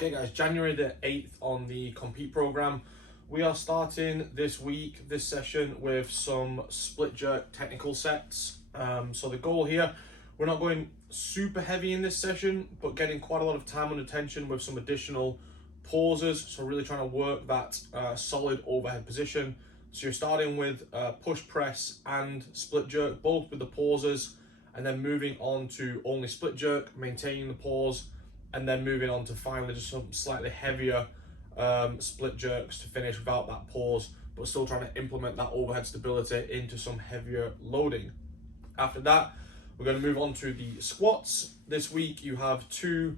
Okay guys, January the 8th on the Compete program. We are starting this week, this session, with some split jerk technical sets. So the goal here, we're not going super heavy in this session, but getting quite a lot of time under tension with some additional pauses. So really trying to work that solid overhead position. So you're starting with push press and split jerk, both with the pauses, and then moving on to only split jerk, maintaining the pause, and then moving on to finally just some slightly heavier split jerks to finish without that pause, but still trying to implement that overhead stability into some heavier loading. After that, we're going to move on to the squats. This week you have 2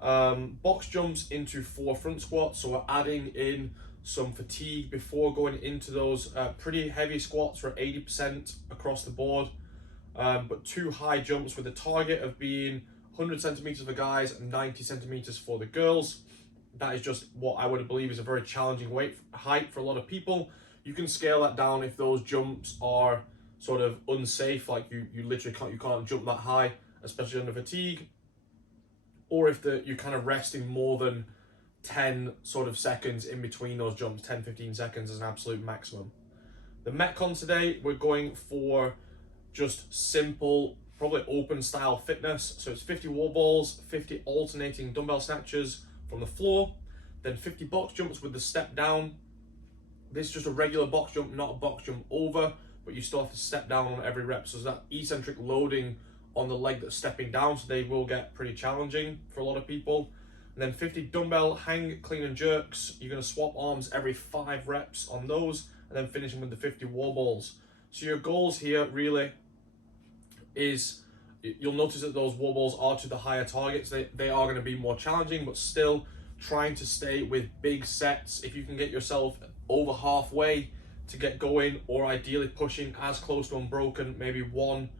box jumps into 4 front squats, so we're adding in some fatigue before going into those pretty heavy squats for 80% across the board, but 2 high jumps with the target of being 100 centimeters for guys and 90 centimeters for the girls. That is just what I would believe is a very challenging height for a lot of people. You can scale that down if those jumps are sort of unsafe, like you literally can't jump that high, especially under fatigue, or if you're kind of resting more than 10 sort of seconds in between those jumps. 10-15 seconds is an absolute maximum. The Metcon today, we're going for just simple, probably open style fitness. So it's 50 wall balls, 50 alternating dumbbell snatches from the floor, then 50 box jumps with the step down. This is just a regular box jump, not a box jump over, but you still have to step down on every rep. So that eccentric loading on the leg that's stepping down, so they will get pretty challenging for a lot of people. And then 50 dumbbell hang, clean and jerks. You're gonna swap arms every 5 reps on those, and then finishing with the 50 wall balls. So your goals here really is, you'll notice that those wall balls are to the higher targets. They are going to be more challenging, but still trying to stay with big sets. If you can get yourself over halfway to get going, or ideally pushing as close to unbroken, maybe one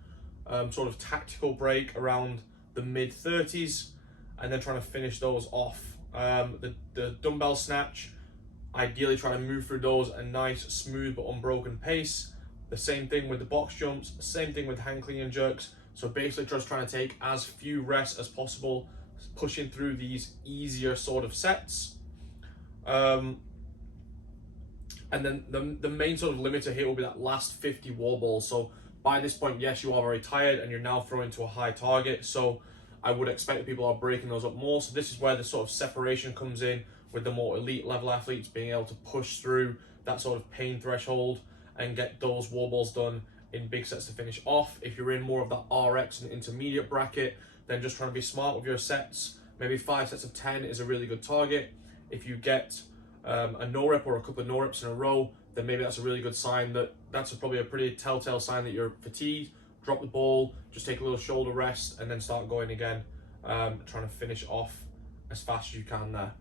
sort of tactical break around the mid 30s, and then trying to finish those off. The dumbbell snatch, ideally trying to move through those at a nice, smooth but unbroken pace. The same thing with the box jumps, same thing with hang, clean and jerks. So basically just trying to take as few rests as possible, pushing through these easier sort of sets. And then the main sort of limiter here will be that last 50 wall balls. So by this point, yes, you are very tired and you're now throwing to a high target. So I would expect that people are breaking those up more. So this is where the sort of separation comes in with the more elite level athletes being able to push through that sort of pain threshold and get those wall balls done in big sets to finish off. If you're in more of that RX and intermediate bracket, then just trying to be smart with your sets. Maybe 5 sets of 10 is a really good target. If you get a no rep or a couple of no reps in a row, then maybe that's a really good sign that's probably a pretty telltale sign that you're fatigued. Drop the ball, just take a little shoulder rest, and then start going again, trying to finish off as fast as you can there.